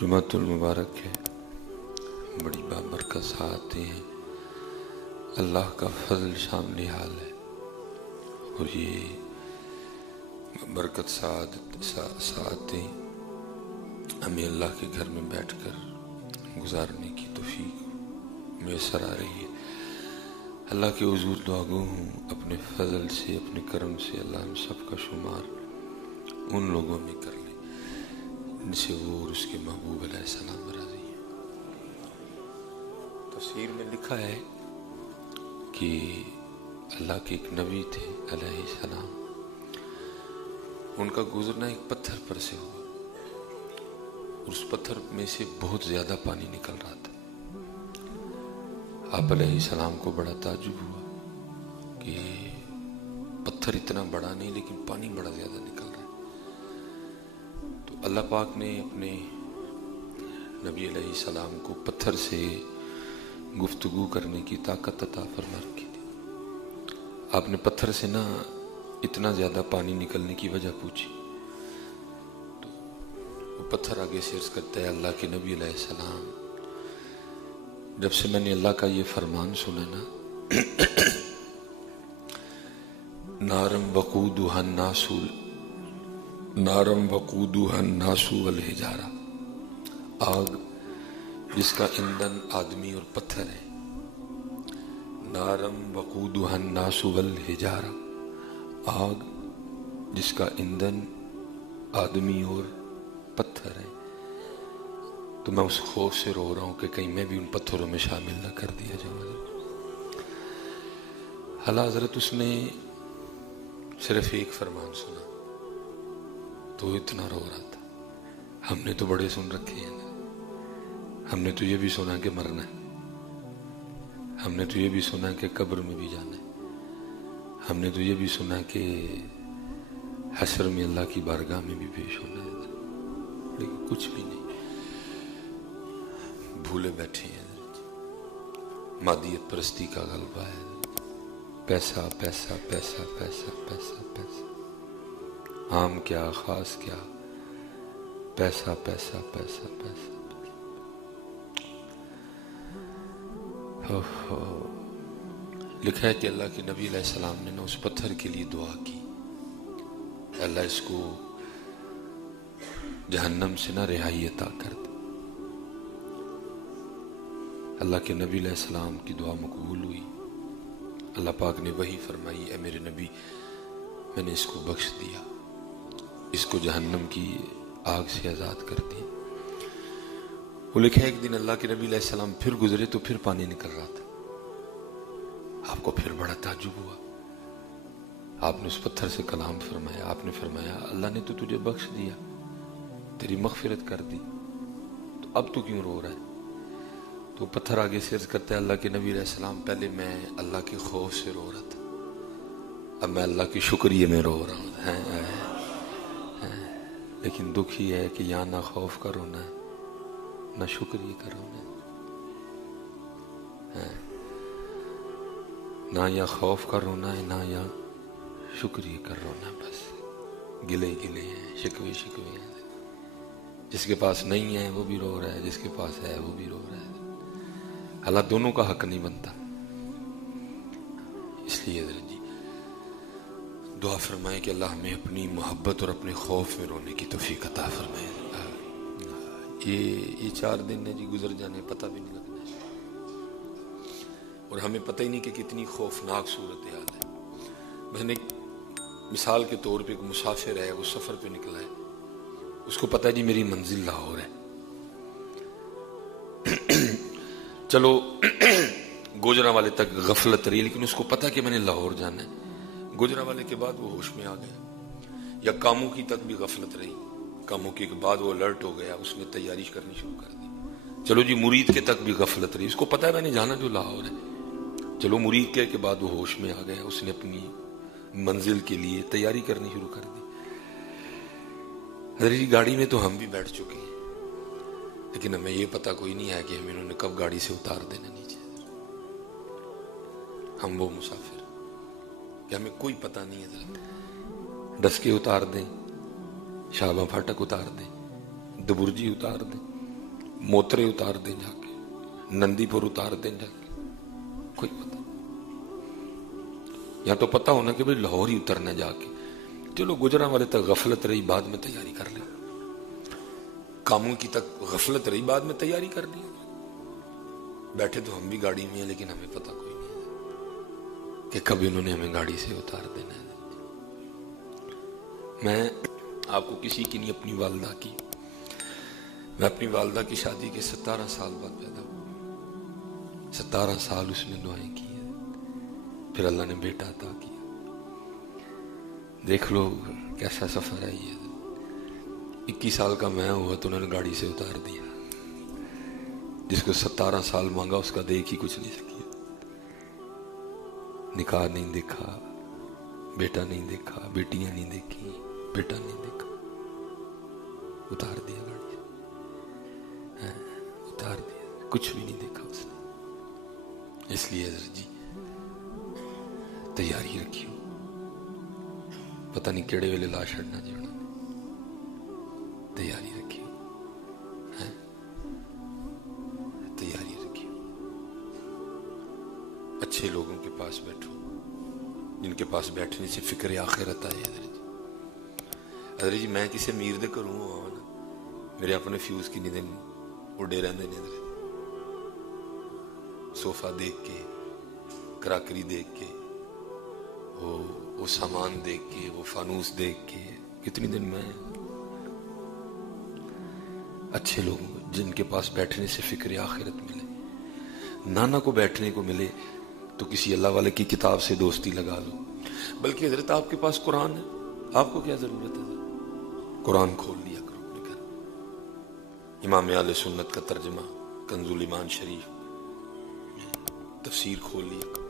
جمعۃ المبارک ہے، بڑی بابرکت ساعتیں ہیں، اللہ کا فضل شامل حال ہے، اور یہ برکت ساعتیں ہمیں اللہ کے گھر میں بیٹھ کر گزارنے کی توفیق میسر آ رہی ہے۔ اللہ کے حضور دعا گو ہوں، اپنے فضل سے، اپنے کرم سے اللہ ہم سب کا شمار ان لوگوں میں کر لے جن سے وہ اور اس کے محبوب علیہ السلام راضی ہیں۔ تفسیر میں لکھا ہے کہ اللہ کے ایک نبی تھے علیہ السلام، ان کا گزرنا ایک پتھر پر سے ہوا، اور اس پتھر میں سے بہت زیادہ پانی نکل رہا تھا۔ آپ علیہ السلام کو بڑا تعجب ہوا کہ پتھر اتنا بڑا نہیں لیکن پانی بڑا زیادہ نکل رہا ہے۔ تو اللہ پاک نے اپنے نبی علیہ السلام کو پتھر سے گفتگو کرنے کی طاقت عطا فرما رکھی تھی۔ آپ نے پتھر سے نہ اتنا زیادہ پانی نکلنے کی وجہ پوچھی، تو وہ پتھر آگے سے عرض کرتا ہے، اللہ کے نبی علیہ السلام، جب سے میں نے اللہ کا یہ فرمان سنا نا، نارم وقودها الناس والحجارہ، آگ جس کا ایندھن آدمی اور پتھر ہے، نارم وقودها الناس والحجارہ، آگ جس کا ایندھن آدمی اور پتھر ہے، تو میں اس خوف سے رو رہا ہوں کہ کہیں میں بھی ان پتھروں میں شامل نہ کر دیا جاؤں۔ حضرت اس نے صرف ایک فرمان سنا تو اتنا رو رہا تھا۔ ہم نے تو بڑے سن رکھے ہیں نا، ہم نے تو یہ بھی سنا کہ مرنا ہے، ہم نے تو یہ بھی سنا کہ قبر میں بھی جانا ہے، ہم نے تو یہ بھی سنا کہ حشر میں اللہ کی بارگاہ میں بھی پیش ہونا ہے، لیکن کچھ بھی نہیں، بھولے بیٹھے ہیں۔ مادیت پرستی کا غلبہ ہے، پیسہ پیسہ پیسہ پیسہ پیسہ پیسہ، عام کیا خاص کیا، پیسہ پیسہ پیسہ پیسہ۔ لکھا ہے کہ اللہ کے نبی علیہ السلام نے اس پتھر کے لیے دعا کی، اللہ اس کو جہنم سے نہ رہائی عطا کر دے۔ اللہ کے نبی علیہ السلام کی دعا مقبول ہوئی، اللہ پاک نے وحی فرمائی، اے میرے نبی، میں نے اس کو بخش دیا، اس کو جہنم کی آگ سے آزاد کر دیا۔ وہ لکھا ہے ایک دن اللہ کے نبی علیہ السلام پھر گزرے تو پھر پانی نکل رہا تھا۔ آپ کو پھر بڑا تعجب ہوا، آپ نے اس پتھر سے کلام فرمایا، آپ نے فرمایا اللہ نے تو تجھے بخش دیا، تیری مغفرت کر دی، تو اب تو کیوں رو رہا ہے؟ تو پتھر آگے سے عرض کرتا ہے، اللہ کے نبی علیہ السلام، پہلے میں اللہ کے خوف سے رو رہا تھا، اب میں اللہ کے شکریہ میں رو رہا ہوں۔ لیکن دکھ ہی ہے کہ یہاں نہ خوف کا رونا ہے نہ شکریہ کا رونا ہے، نہ یا خوف کا رونا ہے نہ یا شکریہ کا رونا ہے، بس گلے گلے ہیں، شکوے شکوے ہیں۔ جس کے پاس نہیں ہے وہ بھی رو رہا ہے، جس کے پاس ہے وہ بھی رو رہا ہے۔ اللہ دونوں کا حق نہیں بنتا، اس لیے حضرت جی دعا فرمائے کہ اللہ ہمیں اپنی محبت اور اپنے خوف میں رونے کی توفیق عطا فرمائے۔ یہ 4 دن ہے جی گزر جانے، پتہ بھی نہیں لگنا ہے، اور ہمیں پتہ ہی نہیں کہ کتنی خوفناک صورتحال ہے۔ میں نے مثال کے طور پہ ایک مسافر ہے، وہ سفر پہ نکلا ہے، اس کو پتہ ہے جی میری منزل لاہور ہے، چلو گوجرانوالے تک غفلت رہی، لیکن اس کو پتہ کہ میں نے لاہور جانا ہے۔ گوجرانوالے کے بعد وہ ہوش میں آ گیا، یا کاموں کی تک بھی غفلت رہی، کاموں کے بعد وہ الرٹ ہو گیا، اس نے تیاری کرنی شروع کر دی۔ چلو جی مرید کے تک بھی غفلت رہی، اس کو پتہ ہے میں نے جانا جو لاہور ہے، چلو مرید کے بعد وہ ہوش میں آ گیا، اس نے اپنی منزل کے لیے تیاری کرنی شروع کر دی۔ حضرت گاڑی میں تو ہم بھی بیٹھ چکے ہیں، لیکن ہمیں یہ پتہ کوئی نہیں ہے کہ ہمیں انہوں نے کب گاڑی سے اتار دینا نیچے۔ ہم وہ مسافر کہ ہمیں کوئی پتہ نہیں ہے، حضرت ڈسکے اتار دیں، شابہ پھاٹک اتار دیں، دبرجی اتار دیں، موترے اتار دیں جا کے, نندی پور اتار دیں جا کے, کوئی پتہ نہیں. یا تو پتہ ہونا کہ بھئی لاہور ہی اترنا جا کے. چلو گجرا والے تک غفلت رہی, بعد میں تیاری کر لیں. کاموں کی تک غفلت رہی, بعد میں تیاری کر لی. بیٹھے تو ہم بھی گاڑی میں ہیں, لیکن ہمیں پتہ کوئی نہیں ہے کہ کب انہوں نے ہمیں گاڑی سے اتار دینا ہے. میں آپ کو کسی کی نہیں, اپنی والدہ کی. میں اپنی والدہ کی شادی کے 17 سال بعد پیدا ہوا. 17 سال اس نے دعائیں کی ہیں, پھر اللہ نے بیٹا عطا کیا. دیکھ لو کیسا سفر ہے یہ. 21 سال کا میں ہوا تو انہوں نے گاڑی سے اتار دیا. جس کو 17 سال مانگا اس کا دیکھ ہی کچھ نہیں سکی. نکاح نہیں دیکھا, بیٹا نہیں دیکھا, بیٹیاں نہیں دیکھی, بیٹا نہیں دیکھا, اتار دیا گاڑی سے, اتار دیا. کچھ بھی نہیں دیکھا اس نے. اس لیے حضرت جی تیاری رکھیو, پتہ نہیں کیڑے ویلے لا چھڑنا جی انہوں نے. تیاری رکھیو, تیاری رکھیو. اچھے لوگوں کے پاس بیٹھو, جن کے پاس بیٹھنے سے فکر آخرت آئے. حضرت جی میں کسی امیر دے کروں میرے اپنے فیوز کی نہیں دن اڈے رہندے نے. صوفہ دیکھ کے, کراکری دیکھ کے, وہ سامان دیکھ کے, وہ فانوس دیکھ کے, کتنی دن میں. اچھے لوگ جن کے پاس بیٹھنے سے فکر آخرت ملے. نانا کو بیٹھنے کو ملے تو کسی اللہ والے کی کتاب سے دوستی لگا لو. بلکہ حضرت آپ کے پاس قرآن ہے, آپ کو کیا ضرورت ہے, قرآن کھول لیا کرو اپنے گھر. امام اہل سنت کا ترجمہ کنز الایمان شریف, تفسیر کھول لیا کرو.